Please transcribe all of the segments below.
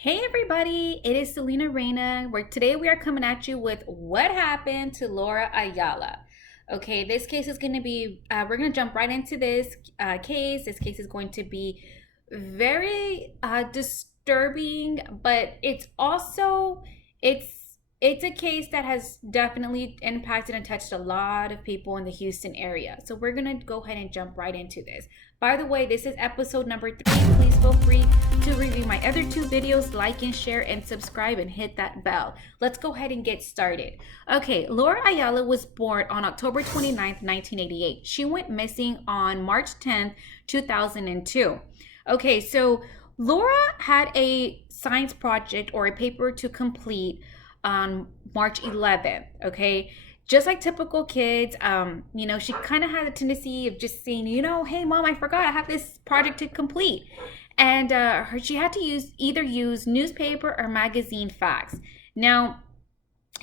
Hey everybody, it is CELINA REYNA, where today we are coming at you with what happened to Laura Ayala. Okay, this case is going to be, we're going to jump right into this case. This case is going to be very disturbing, but it's it's a case that has definitely impacted and touched a lot of people in the Houston area. So we're going to go ahead and jump right into this. By the way, this is episode number 3. Please feel free to review my other 2 videos, like and share and subscribe and hit that bell. Let's go ahead and get started. Okay, Laura Ayala was born on October 29th, 1988. She went missing on March 10th, 2002. Okay, so Laura had a science project or a paper to complete on March 11th. Okay, just like typical kids, she kind of had a tendency of just saying, hey mom, I forgot I have this project to complete. And she had to use newspaper or magazine facts. Now,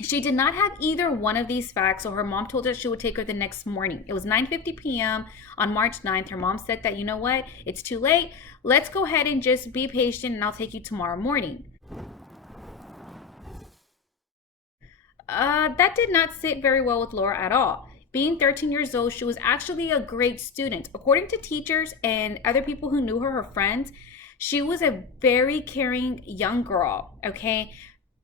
she did not have either one of these facts, so her mom told her she would take her the next morning. It was 9:50 p.m. on March 9th. Her mom said that, you know what, it's too late. Let's go ahead and just be patient and I'll take you tomorrow morning. That did not sit very well with Laura at all. Being 13 years old, she was actually a great student. According to teachers and other people who knew her, her friends, she was a very caring young girl, okay?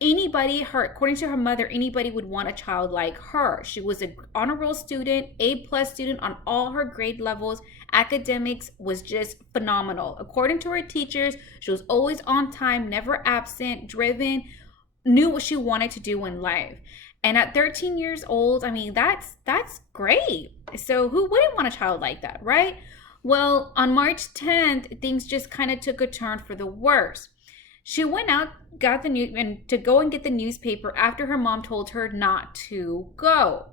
According to her mother, anybody would want a child like her. She was an honor roll student, A+ student on all her grade levels. Academics was just phenomenal. According to her teachers, she was always on time, never absent, driven, knew what she wanted to do in life. And at 13 years old, I mean, that's great. So who wouldn't want a child like that, right? Well, on March 10th, things just kind of took a turn for the worse. She went out, got the news, and to go and get the newspaper after her mom told her not to go.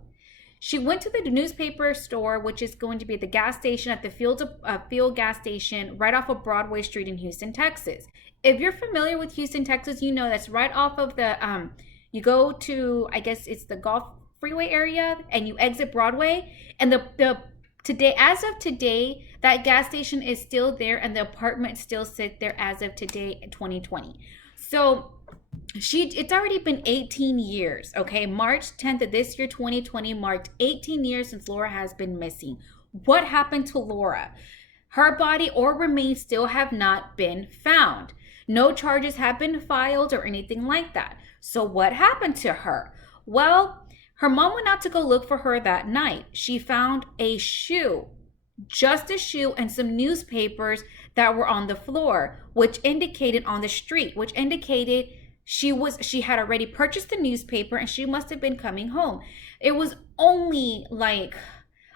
She went to the newspaper store, which is going to be at the gas station at the Field gas station right off of Broadway Street in Houston, Texas. If you're familiar with Houston, Texas, you know that's right off of the, you go to, I guess it's the Gulf Freeway area, and you exit Broadway. And as of today, that gas station is still there, and the apartment still sit there as of today, 2020. So it's already been 18 years, okay? March 10th of this year, 2020, marked 18 years since Laura has been missing. What happened to Laura? Her body or remains still have not been found. No charges have been filed or anything like that. So what happened to her? Well, her mom went out to go look for her that night. She found a shoe, just a shoe, and some newspapers that were on the floor, which indicated on the street, which indicated she had already purchased the newspaper and she must have been coming home. It was only like,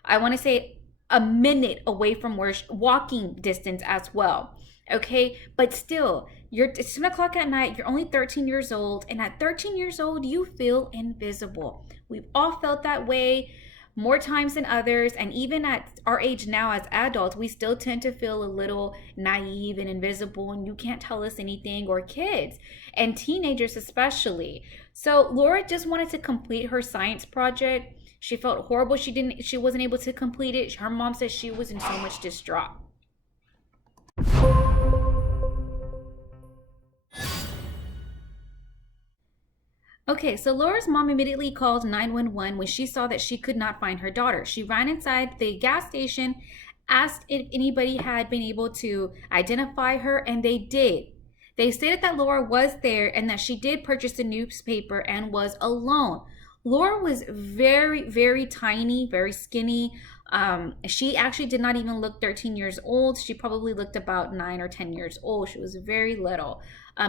I want to say, a minute away from where walking distance as well. Okay, but still, it's 10 o'clock at night, you're only 13 years old, and at 13 years old, you feel invisible. We've all felt that way more times than others, and even at our age now as adults, we still tend to feel a little naive and invisible, and you can't tell us anything, or kids, and teenagers especially. So Laura just wanted to complete her science project. She felt horrible she wasn't able to complete it. Her mom said she was in so much distraught. Okay, so Laura's mom immediately called 911 when she saw that she could not find her daughter. She ran inside the gas station, asked if anybody had been able to identify her, and they did. They stated that Laura was there and that she did purchase the newspaper and was alone. Laura was very, very tiny, very skinny. She actually did not even look 13 years old. She probably looked about 9 or 10 years old. She was very little.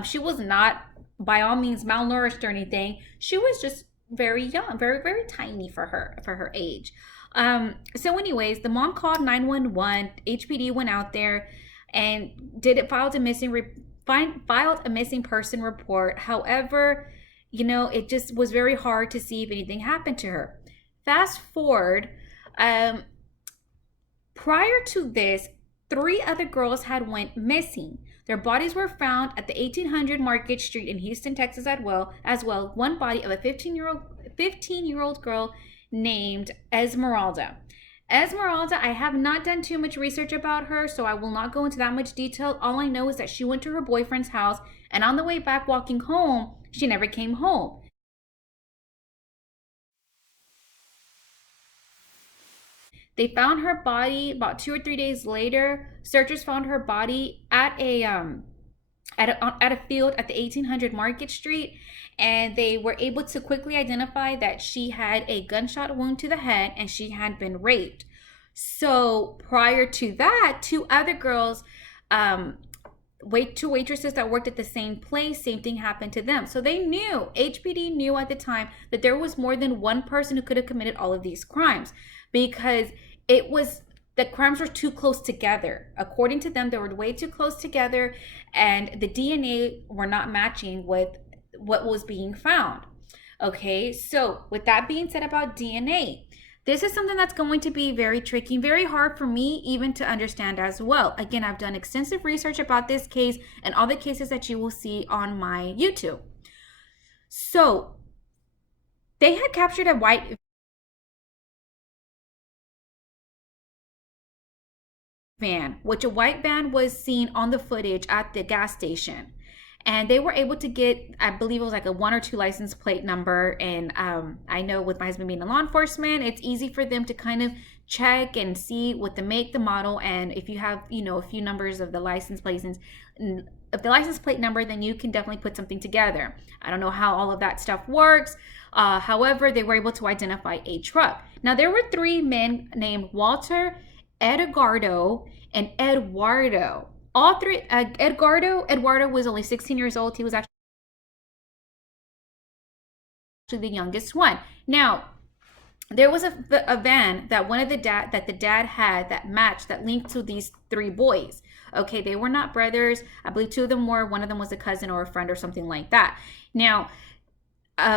She was not by all means malnourished or anything. She was just very young, very, very tiny for her age. So anyways, the mom called 911. HPD went out there and filed a missing person report. However, it just was very hard to see if anything happened to her. Fast forward, prior to this, 3 other girls had went missing. Their bodies were found at the 1800 Market Street in Houston, Texas as well. One body of a 15-year-old girl named Esmeralda. Esmeralda, I have not done too much research about her, so I will not go into that much detail. All I know is that she went to her boyfriend's house, and on the way back walking home, she never came home. They found her body about 2 or 3 days later. Searchers found her body at a field at the 1800 Market Street, and they were able to quickly identify that she had a gunshot wound to the head and she had been raped. So prior to that, two other girls, two waitresses that worked at the same place, same thing happened to them. So they knew, HPD knew at the time, that there was more than one person who could have committed all of these crimes, because the crimes were too close together. According to them, they were way too close together, and the DNA were not matching with what was being found. Okay, so with that being said about DNA, this is something that's going to be very tricky, very hard for me even to understand as well. Again, I've done extensive research about this case and all the cases that you will see on my YouTube. So they had captured a white van, which a white van was seen on the footage at the gas station. And they were able to get, I believe it was like a 1 or 2 license plate number. And I know with my husband being in law enforcement, it's easy for them to kind of check and see what the make, the model, and if you have, a few numbers of the license plates, of the license plate number, then you can definitely put something together. I don't know how all of that stuff works. However, they were able to identify a truck. Now, there were 3 men named Walter, Edgardo, and Eduardo. All 3, Eduardo was only 16 years old. He was actually the youngest one. Now, there was a van that the dad had that matched, that linked to these 3 boys. Okay, they were not brothers. I believe 2 of them were. One of them was a cousin or a friend or something like that. Now,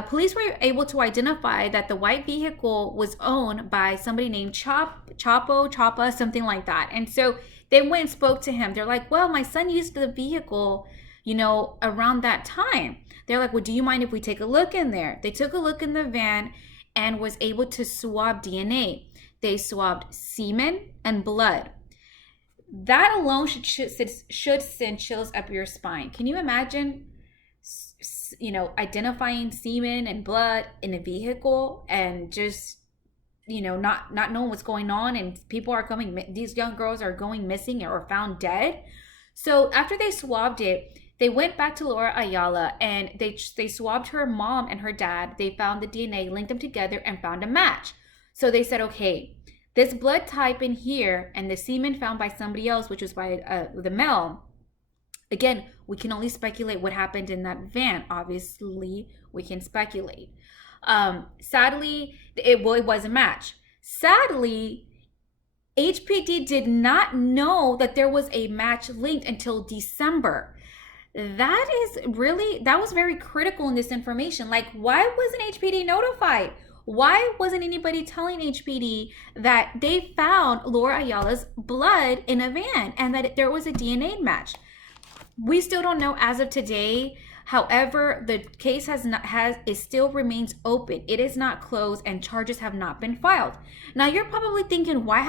police were able to identify that the white vehicle was owned by somebody named Chapa, something like that. And so they went and spoke to him. They're like, well, my son used the vehicle, around that time. They're like, well, do you mind if we take a look in there? They took a look in the van and was able to swab DNA. They swabbed semen and blood. That alone should send chills up your spine. Can you imagine, identifying semen and blood in a vehicle and just, not knowing what's going on, and these young girls are going missing or found dead. So after they swabbed it, they went back to Laura Ayala and they swabbed her mom and her dad. They found the DNA, linked them together, and found a match. So they said, okay, this blood type in here and the semen found by somebody else, which was by the male. Again, we can only speculate what happened in that van. Obviously, we can speculate. Sadly, it was a match. Sadly, HPD did not know that there was a match linked until December. That was very critical in this information. Like, why wasn't HPD notified? Why wasn't anybody telling HPD that they found Laura Ayala's blood in a van and that there was a DNA match? We still don't know as of today. However, the case still remains open. It is not closed and charges have not been filed. Now you're probably thinking, why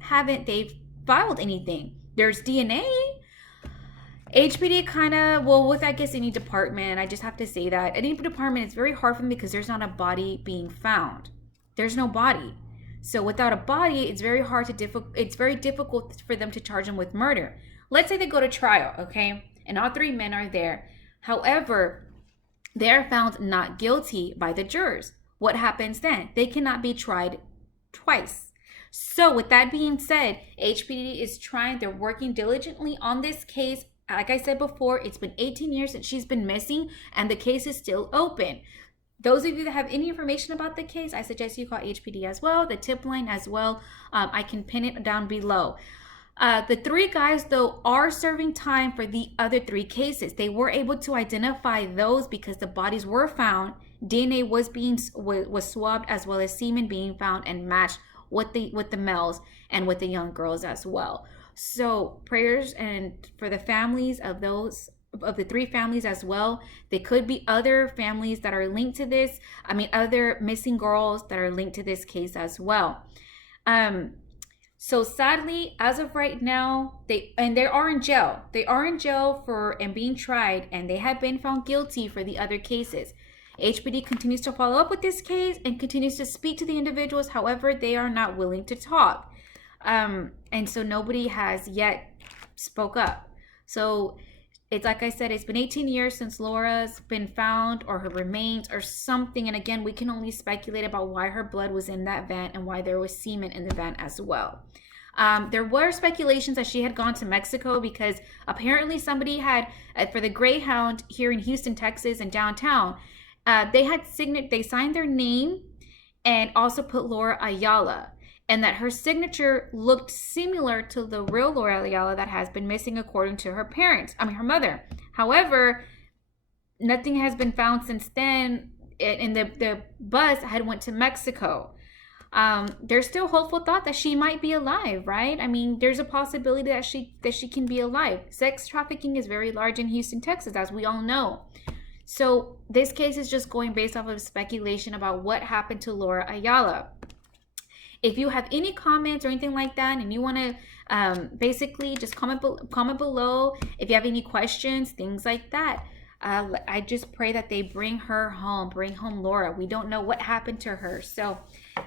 haven't they filed anything? There's DNA. HPD with, I guess, any department, I just have to say that any department, it's very hard for them because there's not a body being found. There's no body. So without a body, it's very difficult for them to charge them with murder. Let's say they go to trial, okay? And all 3 men are there. However, they're found not guilty by the jurors. What happens then? They cannot be tried twice. So with that being said, HPD is they're working diligently on this case. Like I said before, it's been 18 years since she's been missing and the case is still open. Those of you that have any information about the case, I suggest you call HPD as well, the tip line as well. I can pin it down below. The 3 guys, though, are serving time for the other 3 cases. They were able to identify those because the bodies were found. DNA was swabbed, as well as semen being found and matched with the males and with the young girls as well. So prayers and for the families of the 3 families as well. There could be other families that are linked to this. Other missing girls that are linked to this case as well. So sadly, as of right now, they are in jail. They are in jail for and being tried, and they have been found guilty for the other cases. HPD continues to follow up with this case and continues to speak to the individuals. However, they are not willing to talk, and so nobody has yet spoke up. So it's like I said, it's been 18 years since Laura's been found, or her remains, or something. And again, we can only speculate about why her blood was in that van and why there was semen in the van as well. There were speculations that she had gone to Mexico because apparently somebody had, for the Greyhound here in Houston, Texas, and downtown, they signed their name and also put Laura Ayala, and that her signature looked similar to the real Laura Ayala that has been missing according to her her mother. However, nothing has been found since then, and the bus had went to Mexico. There's still hopeful thought that she might be alive, right? I mean, there's a possibility that she can be alive. Sex trafficking is very large in Houston, Texas, as we all know. So this case is just going based off of speculation about what happened to Laura Ayala. If you have any comments or anything like that, and you want to basically just comment below. If you have any questions, things like that. I just pray that they bring home Laura. We don't know what happened to her. So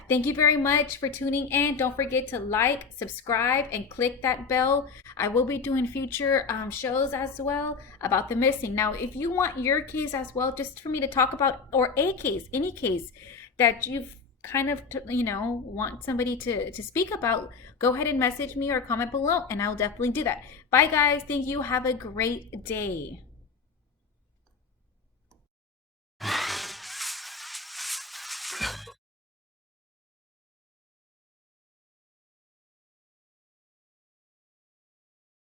thank you very much for tuning in. Don't forget to like, subscribe, and click that bell. I will be doing future shows as well about the missing. Now, if you want your case as well, just for me to talk about, or a case, any case that you've kind of, want somebody to speak about, go ahead and message me or comment below, and I'll definitely do that. Bye, guys. Thank you. Have a great day.